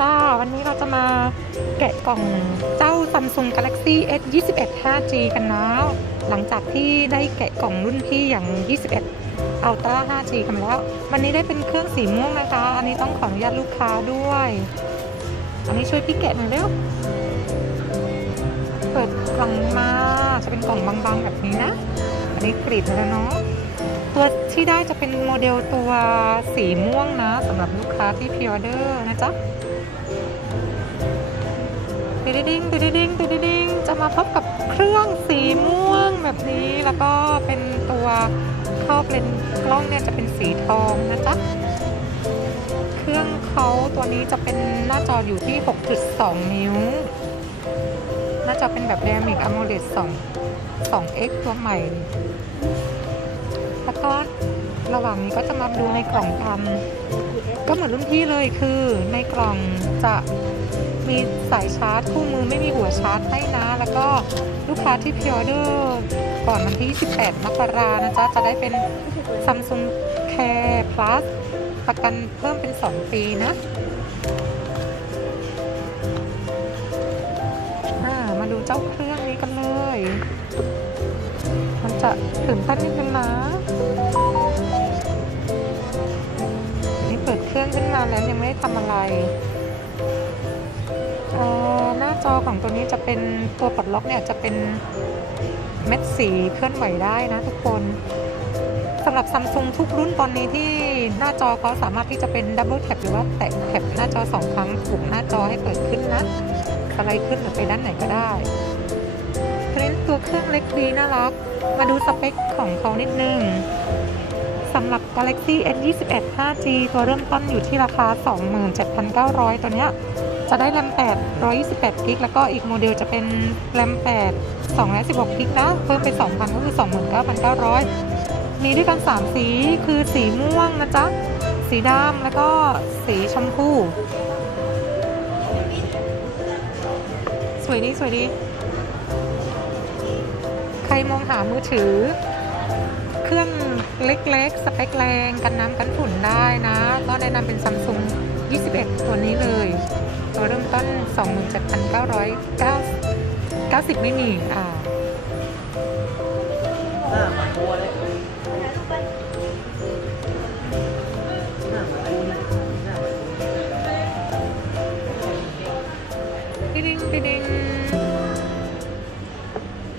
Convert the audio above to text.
จ้า วันนี้เราจะมาแกะกล่องเจ้า Samsung Galaxy S 21 5G กันนะ หลังจากที่ได้แกะกล่องรุ่นพี่อย่าง 21 Ultra 5G กันแล้ว วันนี้ได้เป็นเครื่องสีม่วงนะคะ อันนี้ต้องขออนุญาตลูกค้าด้วย อันนี้ช่วยพี่แกะหน่อยเร็ว เปิดกล่องมาจะเป็นกล่องบางๆแบบนี้นะ อันนี้กรีดมาแล้วเนาะตัวที่ได้จะเป็นโมเดลตัวสีม่วงนะสำหรับลูกค้าที่พิออเดอร์นะจ๊ะ ดดิ้งติดดิ้งติดดิ้งจะมาพบกับเครื่องสีม่วงแบบนี้แล้วก็เป็นตัวเข้าเป็นกล้องเนี่ยจะเป็นสีทองนะจ๊ะเครื่องเขาตัวนี้จะเป็นหน้าจออยู่ที่ 6.2 นิ้ว หน้าจอเป็นแบบ Dynamic AMOLED 2 2x ตัวใหม่ ระหว่างนี้ก็จะมาดูในกล่องกันก็เหมือนรุ่นพี่เลยคือในกล่องจะมีสายชาร์จคู่มือไม่มีหัวชาร์จให้นะ แล้วก็ลูกค้าที่พิออเดอร์ก่อนวันที่ 18 มกรานะจ๊ะ จะได้เป็น Samsung Care Plus ประกันเพิ่มเป็น 2 ปีนะมาดูเจ้าเครื่องนี้กันเลย มันจะตื่นเต้นนิดนึงนะ รื่องขึ้นมาแล้วยังไม่ได้ทำอะไรหน้าจอของตัวนี้จะเป็นตัวปลดล็อกเนี่ยจะเป็นเม็ดสีเคลื่อนไหวได้นะทุกคนสำหรับซัมซุงทุกรุ่นตอนนี้ที่หน้าจอเขาสามารถที่จะเป็นดับเบิลแท็บหรือว่าแตะแท็บหน้าจอสองครั้งถูกหน้าจอให้เปิดขึ้นนะสไลด์ขึ้นหรือไปด้านไหนก็ได้เพรนตัวเครื่องเล็กดีน่ารัก มาดูสเปคของเขานิดนึง สำหรับ Galaxy S 21 5G ตัวเริ่มต้นอยู่ที่ราคา 27,900 ตัวเนี้ยจะได้แรม8 128กิกแล้วก็อีกโมเดลจะเป็นแรม8 216กิกนะ เพิ่มไป 2,000 ก็คือ 29,900 มีด้วยกัน 3 สีคือสีม่วงนะจ๊ะ สีดำแล้วก็สีชมพู สวยดีสวยดี ใครมองหามือถือ เครื่อง เล็กๆ สเปคแรงกันน้ำกันฝุ่นได้นะ ก็แนะนำเป็นซัมซุง21 ตัวนี้เลย ตัวเริ่มต้น 27,990 ไม่มีอ่าดิดิงดิดิง